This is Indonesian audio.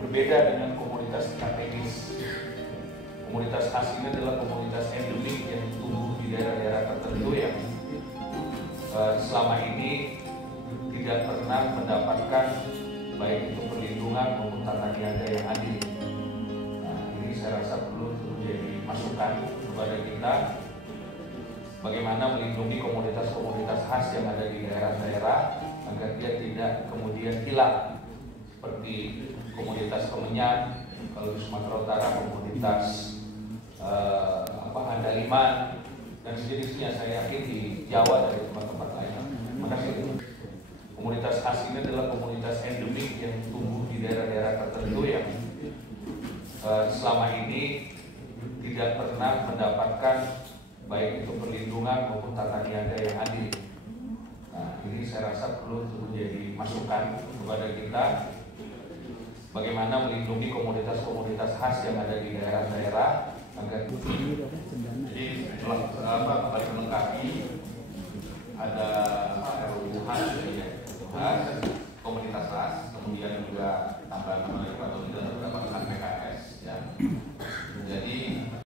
berbeda dengan komoditas strategis. Komoditas khas ini adalah komoditas endemik yang tumbuh di daerah-daerah tertentu yang selama ini tidak pernah mendapatkan baik itu perlindungan maupun tata niaga yang adil. Nah, ini saya rasa perlu menjadi masukan kepada kita bagaimana melindungi komoditas-komoditas khas yang ada di daerah-daerah agar dia tidak kemudian hilang, seperti komoditas kemenyan kalau di Sumatera Utara, komoditas andaliman dan sejenisnya. Saya yakin di Jawa dan di tempat-tempat lain. Terima kasih. Komoditas khas ini adalah komoditas endemik yang tumbuh di daerah-daerah tertentu yang selama ini tidak pernah mendapatkan baik itu perlindungan maupun tata niaga yang adil. Nah, ini saya rasa perlu menjadi masukan kepada kita bagaimana melindungi komoditas-komoditas khas yang ada di daerah-daerah agar jadi kembali melengkapi